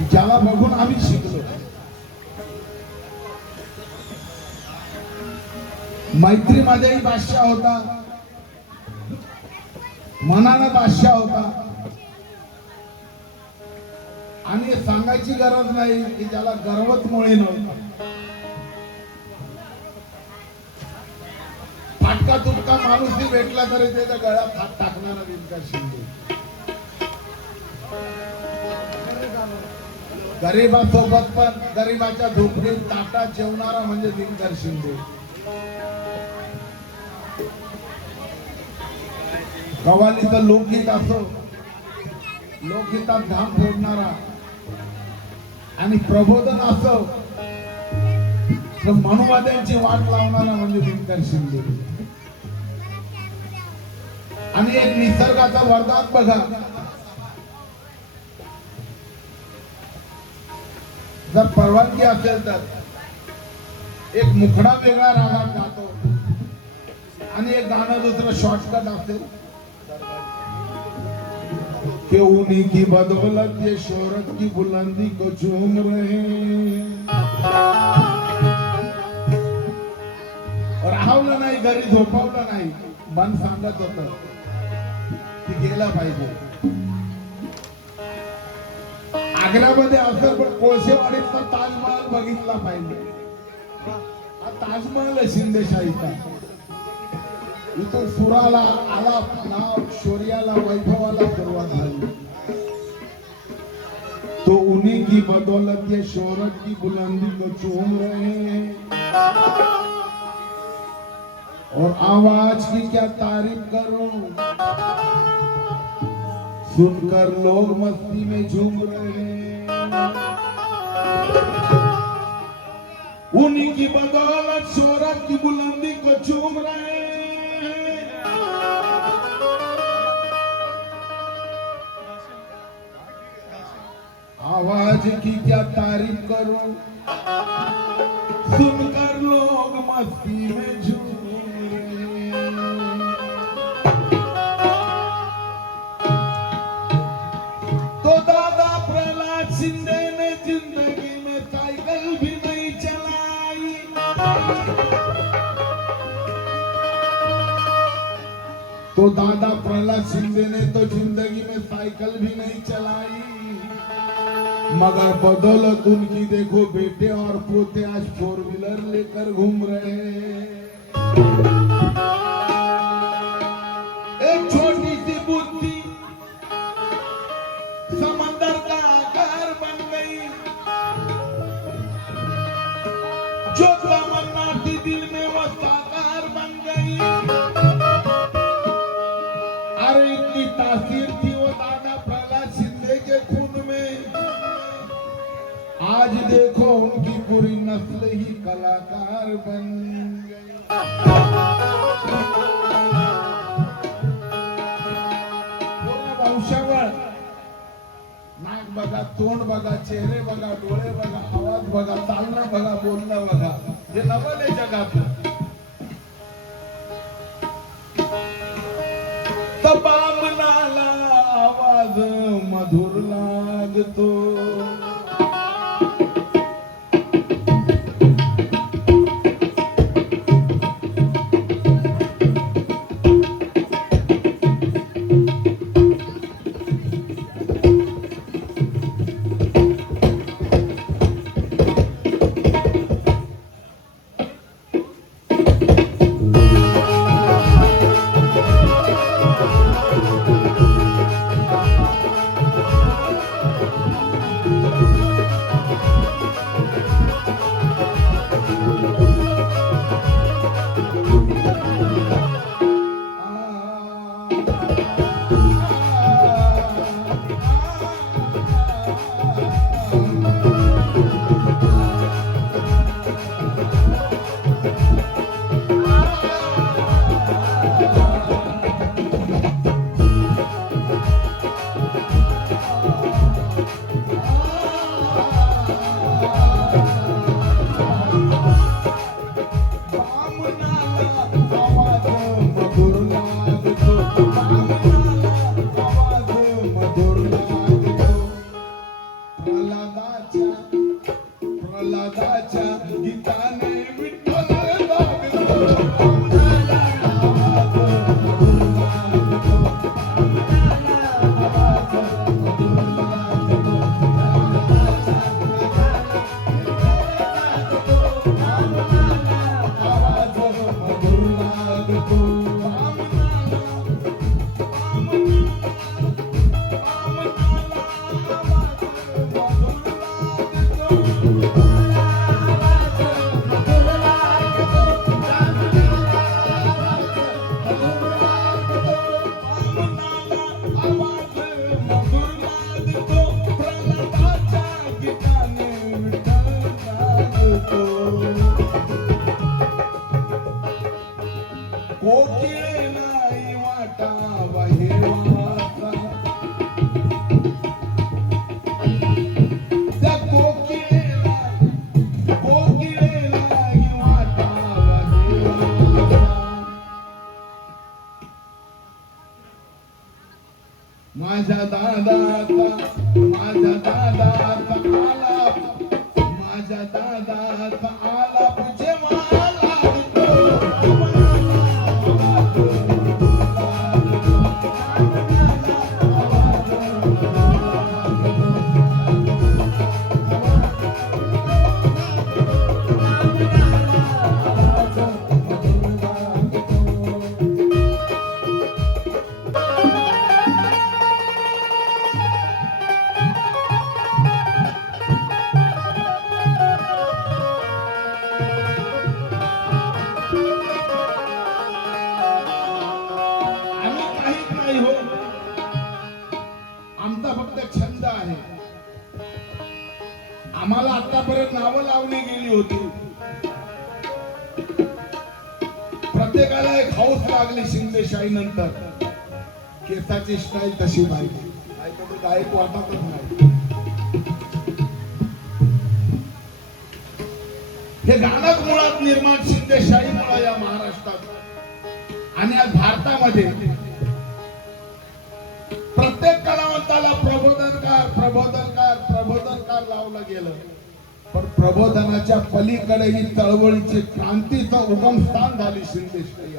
ज्याला बघून आम्ही शिकलो. मैत्रीमध्येही बादशाह होता, मनाला बादशाह होता. आणि सांगायची गरज नाही की ज्याला गर्वच मुळे नव्हता. फाटका तुटका माणूसही भेटला तरी त्याच्या गळ्यात हात टाकणारा दिनकर शिंदे. गरीबासोबत पण गरीबाच्या झोपडीत ताटात जेवणारा म्हणजे दिनकर शिंदे. कव्वालीचं लोकगीत असो, लोकगीतात घाम फोडणारा आणि प्रबोधन असो तर मनुवाद्यांची वाट लावणारा म्हणजे दिनकर शिंदे. आणि एक निसर्गाचा वरदान बघा, जर परवानगी असेल तर एक मुखडा वेगळा रागात गातो आणि एक गाणं दुसरं शॉर्टकट असेल कि उन्हीं की बदौलत ये शोहरत की बुलंदी को झूम रहे राहवलं नाही, घरी झोपवलं नाही. मन सांगत होत की गेला पाहिजे. आग्र्यामध्ये असं पण कोळशेवाडीतला ताजमहल बघितला पाहिजे. हा ताजमहल आहे शिंदेशाहीचा. इथून सुराला आला नाव, शौर्याला वैभवाला सुरुवात झाली. तो उन्हीं की बदौलत ये शोहरत की बुलंदी को चूम रहे हैं और आवाज की क्या तारीफ करूं, सुनकर लोग मस्ती में झूम रहे हैं. उन्हीं की बदौलत शोहरत की बुलंदी को चूम रहे हैं. आवाज की क्या तारीफ करूं, सुनकर लोग मस्ती में झूम रहे हैं. तो दादा प्रहलाद शिंदे ने जिंदगी में साइकिल भी नहीं चलाई. तो दादा प्रहलाद शिंदे ने तो जिंदगी में साइकिल भी नहीं चलाई, मगर बदौलत उनकी देखो बेटे और पोते आज 4 व्हीलर लेकर घूम रहे हैं. एक छोटी सी बुद्धि समंदर का आकार बन गई, जो तमन्ना थी दिल में वो साकार बन गई. अरे इतनी तासीर थी वो दादा प्रहलाद शिंदे के खून में. आज देखो उनकी पूरी नस्ल ही कलाकार बन गई. पूर्ण वंशावळ, नाक बघा, तोंड बघा, चेहरे बघा, डोळे बघा, आवाज बघा, चालणं बघा, बोलणं बघा, हे नवल आहे जगात. तपामनाला आवाज मधुर लागतो. माझ्या दादाचा माझ्या दादाचा आलाप माझ्या दादाचा आलाप जेव्हा लागतो आमचा फक्त छंद आहे. आम्हाला आतापर्यंत नावं लावली गेली होती. प्रत्येकाला एक हौस लागली शिंदेशाही नंतर. केसाची स्टाईल तशी पाहिजे, गायक वाटतच नाही. हे गाणं मुळात निर्माण शिंदेशाहीमुळे या महाराष्ट्रात आणि आज भारतामध्ये प्रत्येक कलावंताला प्रबोधनकार प्रबोधनकार प्रबोधनकार लावलं गेलं. पण प्रबोधनाच्या पलीकडे ही चळवळीची क्रांतीचं उगमस्थान झाली शिंदेशाही.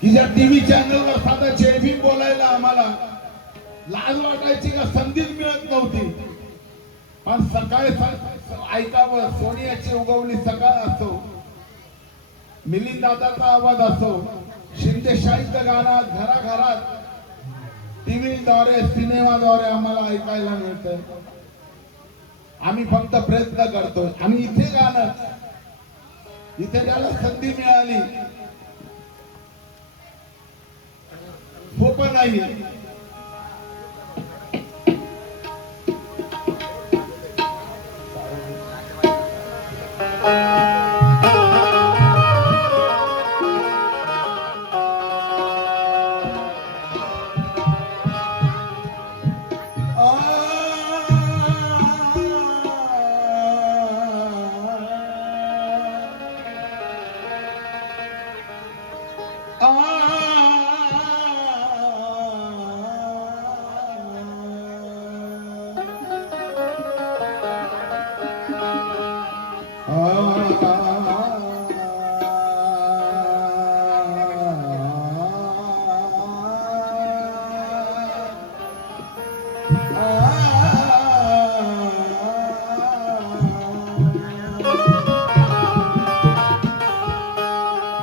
की ज्या टीव्ही चॅनलवर साधा जयभी बोलायला आम्हाला लाज वाटायची का संधीच मिळत नव्हती. पण सकाळी ऐकावं सोनियाची उगवली सकाळ असो, मिलिंद दादाचा आवाज असो, शिंदेशाहीचं गाणं घराघरात टीव्हीद्वारे सिनेमाद्वारे आम्हाला ऐकायला मिळतं. आम्ही फक्त प्रयत्न करतोय. आणि इथे गाणं इथे ज्याला संधी मिळाली सोपं नाही.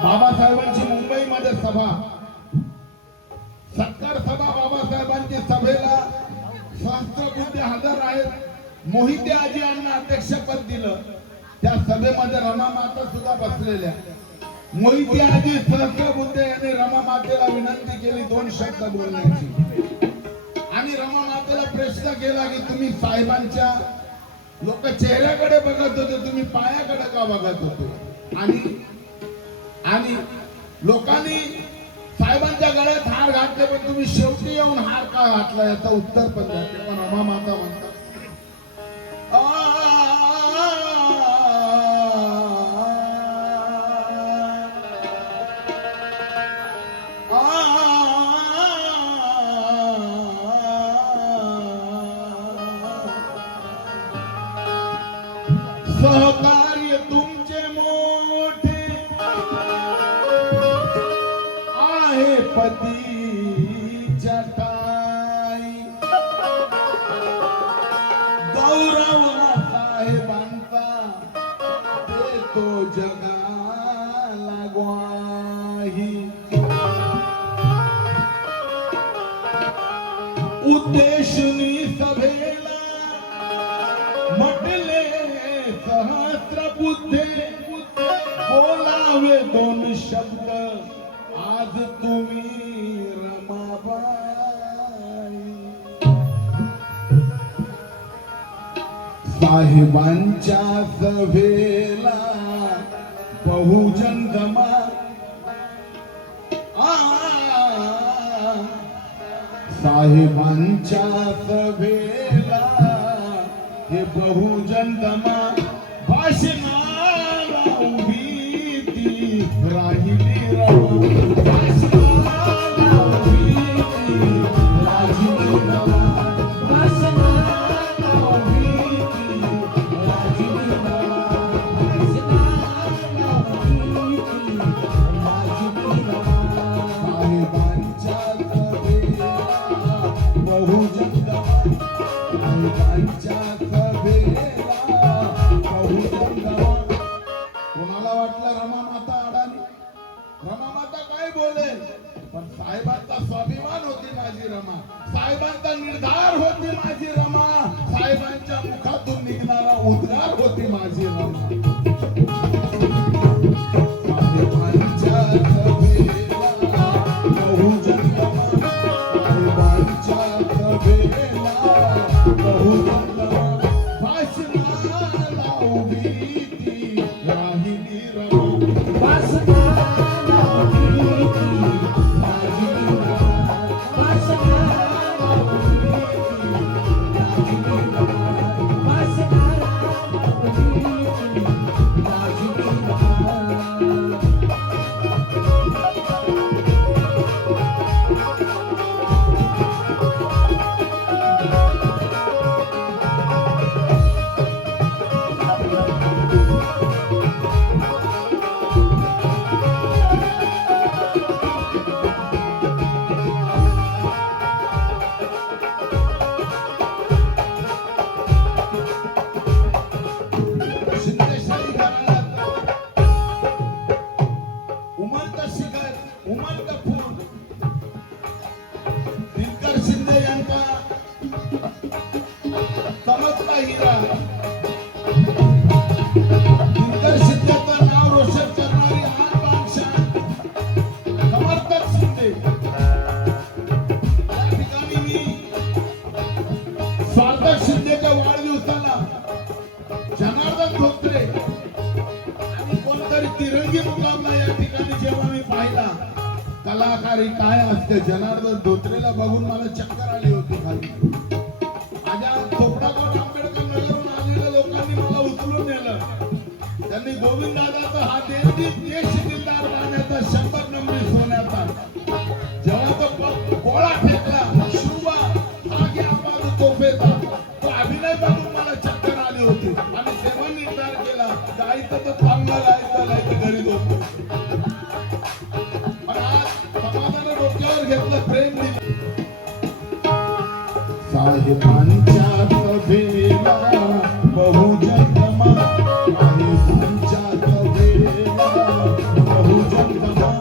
बाबासाहेबांची मुंबईमध्ये सभा, सत्कार सभा. बाबासाहेबांची सभेला सहस्त्रबुद्धे हजर आहेत. मोहिते आजी यांना अध्यक्षपद दिलं. त्या सभेमध्ये रमा माता सुद्धा बसलेल्या. मोहिते आजी सहस्त्रबुद्धे यांनी रमा मातेला विनंती केली 2 शब्द बोलण्याची. आणि रमा मातेला प्रश्न केला की तुम्ही साहेबांच्या लोक चेहऱ्याकडे बघत होते, तुम्ही पायाकडे का बघत होते? आणि लोकांनी साहेबांच्या गळ्यात हार घातले, पण तुम्ही शेवटी येऊन हार का घातला याचं उत्तर पण द्या. पण रमा माता म्हणतात सहकार्य तुमचे मोठे आहे पतीच्या ठाई. गौरव साहेबांचा देतो जगाला ग्वाही. उद्देशनी सभेला म्हटले सहस्त्रबुद्धे, बोलावे 2 शब्द आज तुम्ही रमाबाई. साहेबांच्या सभेला बहुजन जमा. साहेबांच्या सभेला हे बहुजन जमा. भाषणाला उभी ती राहिली रमा. भाषणाला उभी माझी रमा, साहेबांचा निर्धार होती माझी रमा, साहेबांच्या मुखातून निघणारा उद्गार होती माझी रमा. साहेबांच्या सभेला बहुजन रमा, साहेबांच्या सभेला बहुजन रमा, भाषणाला उभी ती राहिली रमा, भाषणाला उभी ती राहिली रमा, भाषणाला उभी ती राहिली रमा, भाषणाला उभी ती राहिली रमा. चमकता हिरा दिनकर शिंदेचं नाव रोशन करणारी आन बान शान समर्थक शिंदे. या ठिकाणी मी स्वागत शिंदेच्या वाढदिवसाला जनार्दन धोत्रे आणि कोणतरी तिरंगी मुकाबला या ठिकाणी जेव्हा मी पाहिला, कलाकारी काय असते, जनार्दन धोत्रेला बघून मला चक्कर आली होती खाली. लोकांनी मला उचलून नेलं, त्यांनी गोविंद दादाचा हा देश दिलदार राहण्याचा 100 नंबरी सोन्याचा जेव्हा तो गोळा फेकला, शिवा हा घ्या बाजू तोफेचा, तो अभिनय बघून मला चक्कर आली होती आणि तेव्हा निर्धार केला जायचं तर चांगलं जायचं नाही तर घरी होतो. पण आज समाजाने डोक्यावर घेतलं, प्रेम दिलं. साहेबांच्या सभेला बहुजन रमा, साहेबांच्या सभेला बहुजन रमा,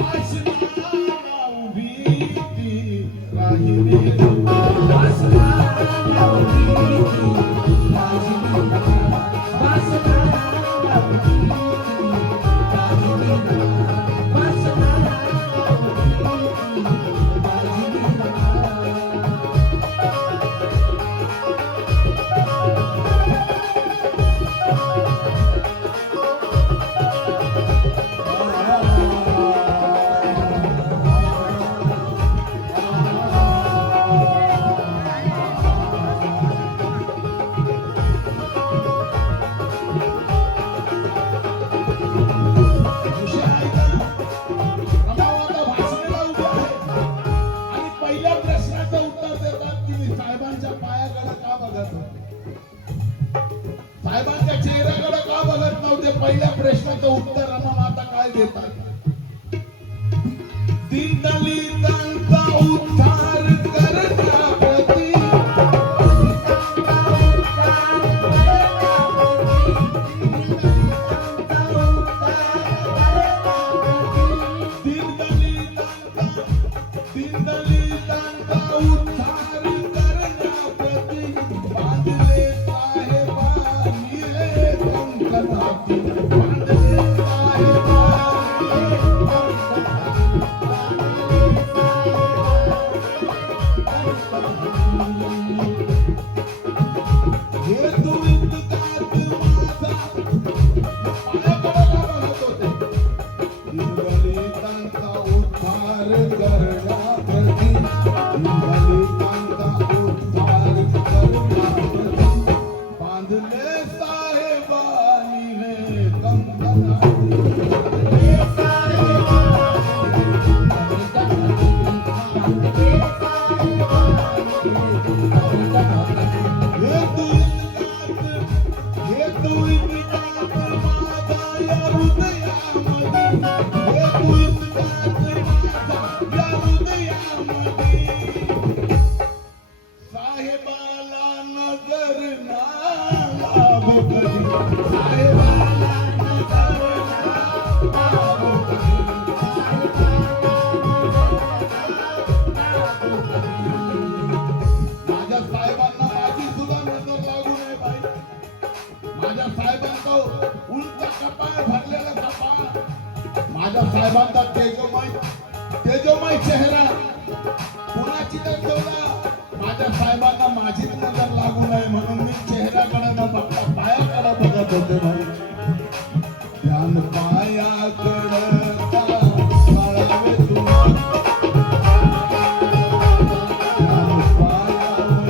भाषणाला उभी ती राहिली रमा, भाषणाला उभी ती राहिली रमा, भाषणाला उभी ती राहिली रमा, भाषणाला उभी ती राहिली रमा. साहेबांच्या चेहऱ्याकडे का बघत नव्हते? पहिल्या प्रश्नाचं उत्तर रमा माता काय देतात? दीनदलितांचा उद्धार करण्याप्रती, दीनदलितांचा उद्धार करण्याप्रती बांधले साहेबांनी रे संकटाती, बांधले दलितांचा उद्धार करण्याप्रती, दलितांचा माझ्या साहेबांना माझी सुद्धा नजर लागू नये बाई. माझ्या साहेबांचा उंच कपाळ, भरलेला कपाळ, माझ्या साहेबांचा तेजोमय चेहरा कुणाची तर ठेवला. माझ्या साहेबांना माझीच नजर लागू नये म्हणून मी चेहऱ्याकडे न बघता पायाकडे बघत होते बाई. ध्यान पायाकडे कळावे तुला, ध्यान पायावरी,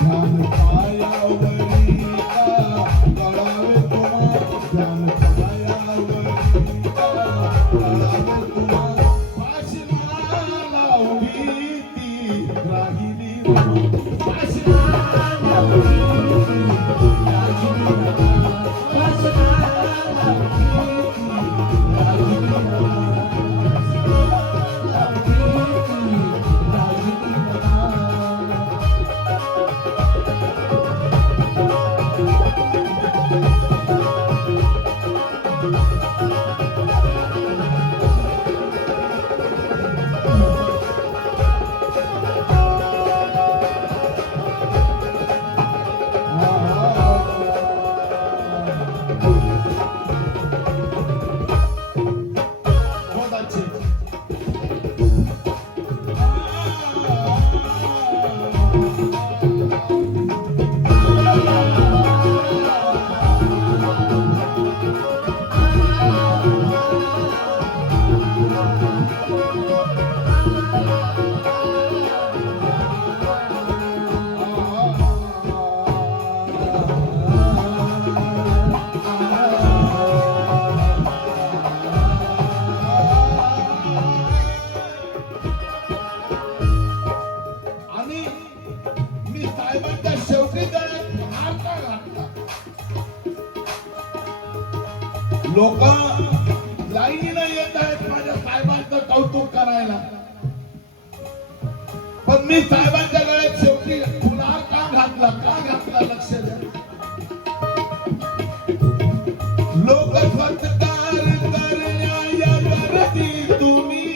ध्यान पायावरी कळावे तुला, ध्यान पायावरी कळावे तुला. पाशी मला उभी ती राहिली, पाशी मला उभी ती राहिली. लोक लाईनीला येत आहेत माझ्या साहेबांचं कौतुक करायला, पण मी साहेबांच्या गळ्यात शेवटी फुलार का घातला लक्ष द्या. लोक सत्कार करण्या गर्दी तुम्ही,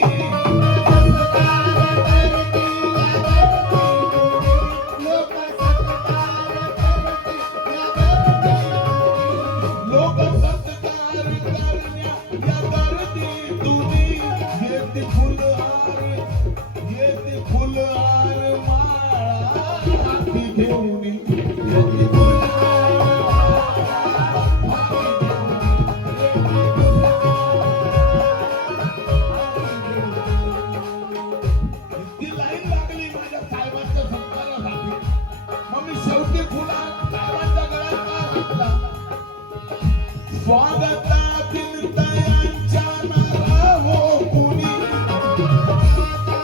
स्वागतातील तयांच्या नारा हो कुणी,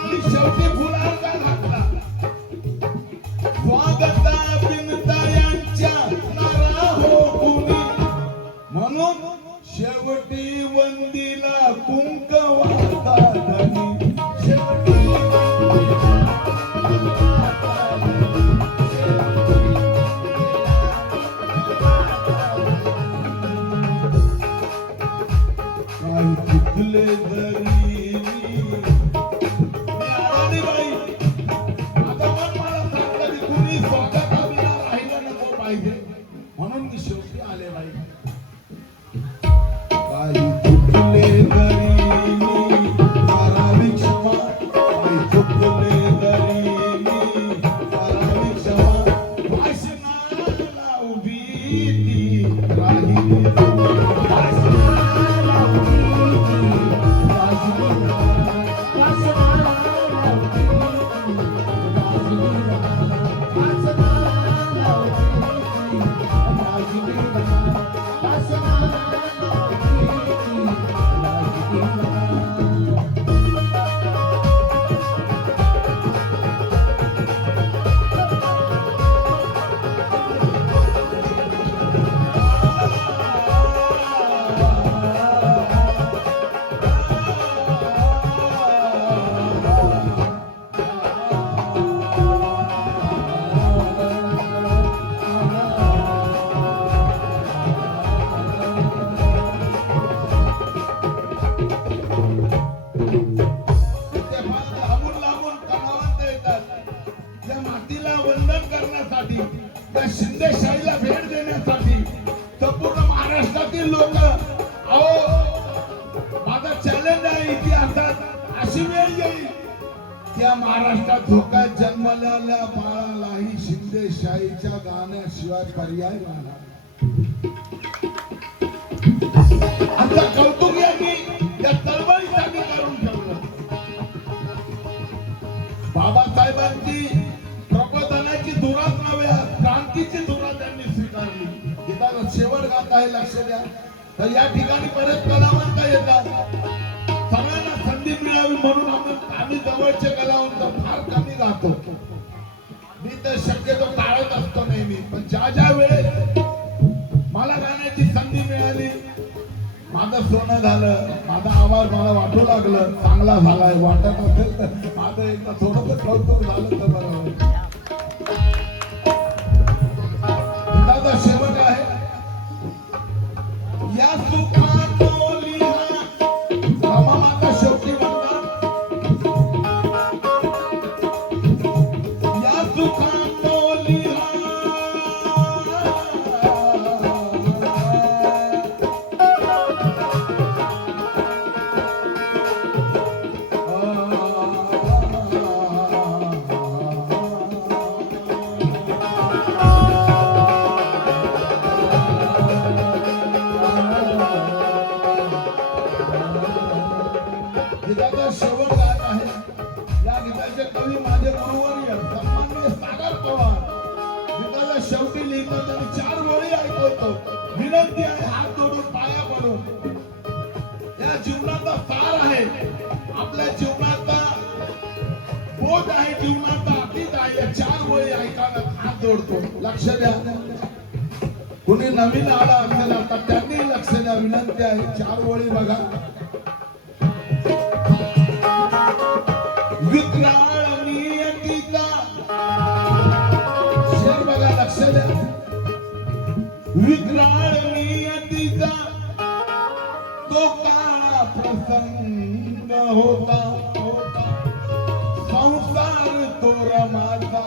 मी शेवटी फुलार का घातला. स्वागता देण्यासाठी, त्या शिंदेशाहीला भेट देण्यासाठी संपूर्ण महाराष्ट्रातील लोक, अहो माझा चॅलेंज आहे, इतिहासात अशी वेळ येईल त्या महाराष्ट्रात धोक्यात जन्मलेल्या बाळालाही शिंदेशाहीच्या गाण्याशिवाय पर्याय राहणार. आमचा कौतुक यांनी या चळवळीसाठी करून ठेवलं. बाबासाहेबांची प्रबोधनाची धुरा नव्हे, क्रांतीची धुरा त्यांनी स्वीकारली. इथं शेवट गात आहे, लक्ष द्या. तर या ठिकाणी बरेच कलावंत येतात, सगळ्यांना संधी मिळावी म्हणून आम्ही जवळचे कलावंत फार कमी गातो. मी तर शक्यतो टाळत असतो नेहमी, पण ज्या वेळेस मला गाण्याची संधी मिळाली, माझं सोनं झालं, माझा आवाज मला वाटू लागलं चांगला झालाय. वाटत असेल तर माझं एकदा थोडंसं कौतुक झालं तर बरं. दादा शेवट आहे, या सुखात माता शेवटी म्हणतात, या सुखात गीताचा शेवट गात आहे. या गीताचे कवी माझे गुरुवर्य सन्माननीय सागर पवार. गीताच्या शेवटी लिहितो त्यांनी 4 ओळी ऐकवतो. विनंती आहे हात जोडून पाया पडून. या जीवनाचा सार आहे, आपल्या जीवनाचा बोध आहे, जीवनाचा अतीत आहे. या 4 ओळी ऐकायला हात जोडतो. लक्ष द्या, कोणी नवीन आला असेल आता त्यांनी लक्ष द्या, विनंती आहे. 4 ओळी बघा. विक्राळ नियतीचा शेर बघा, लक्ष द्या. विक्राळ नियतीचा तो काळा प्रसंग होता, संसार तो रमाचा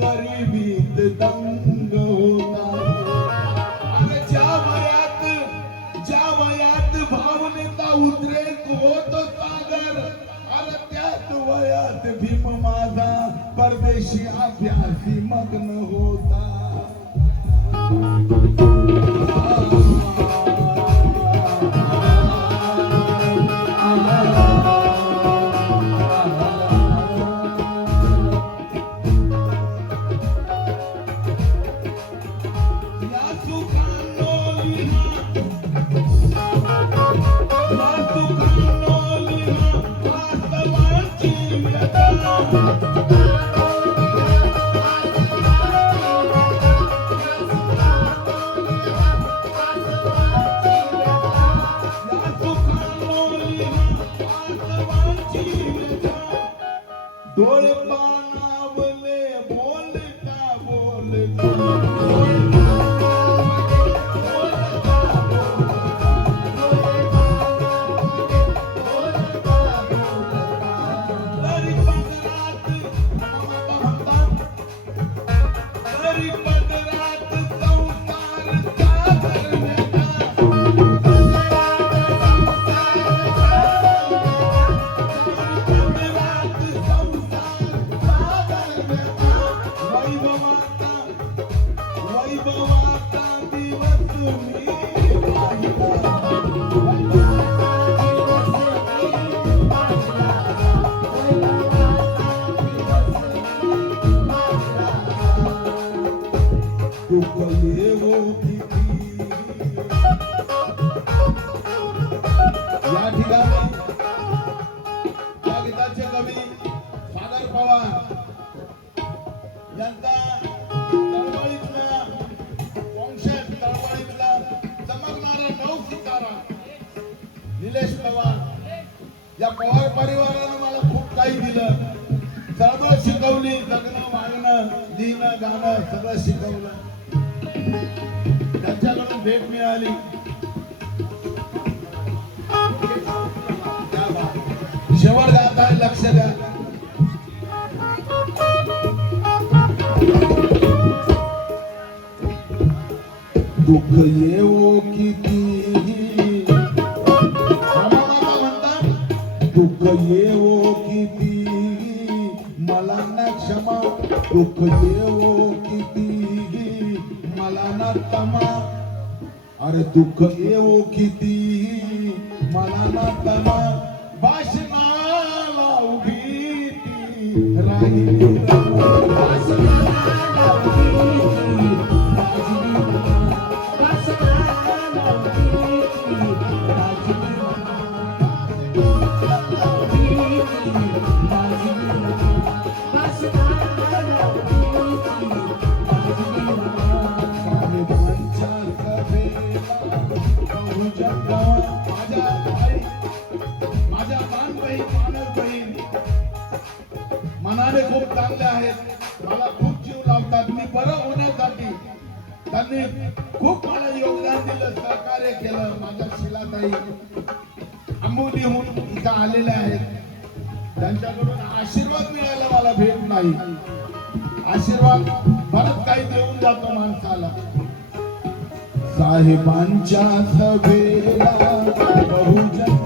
गरिबीत दंग होता. ज्या वयात भावनेचा उद्रेक होत सागर, अरे त्याच वयात भीम माझा परदेशी अभ्यासी मग्न होता. डोळे पाणावले बोलता बोलता, या ठिकाणी या गीताचे कवी सागर पवार यांचा चळवळीतला वंशज, चळवळीतला चमकणारा नवसितारा निलेश पवार. या पवार परिवाराने मला खूप काही दिलं, चळवळ शिकवली, जगणं वागणं लिहिणं गाणं सगळं शिकवलं. त्यांच्याकडून भेट मिळाली. शेवट गात आहे, लक्ष द्या. दुःख येवो किती, रामामाता म्हणतात दुःख येवो किती मला ना क्षमा, दुःख येवो किती मला ना तमा, अरे दुःख येवो किती मला ना तमा, भाषणाला उभी ती राहिली भाषणाला उभी मनाने खूप चांगले आहेत, मला खूप जीव लावतात, मी बरं होण्यासाठी त्यांनी खूप मला योगदान दिलं, सहकार्य केलं. माझ्या शिलाताई आंबोलीहून इथं आलेल्या आहेत, त्यांच्याकडून आशीर्वाद मिळाला, मला भेट नाही. आशीर्वाद बरंच काही देऊन जातो माणसाला. साहेबांच्या सभेला बहुजन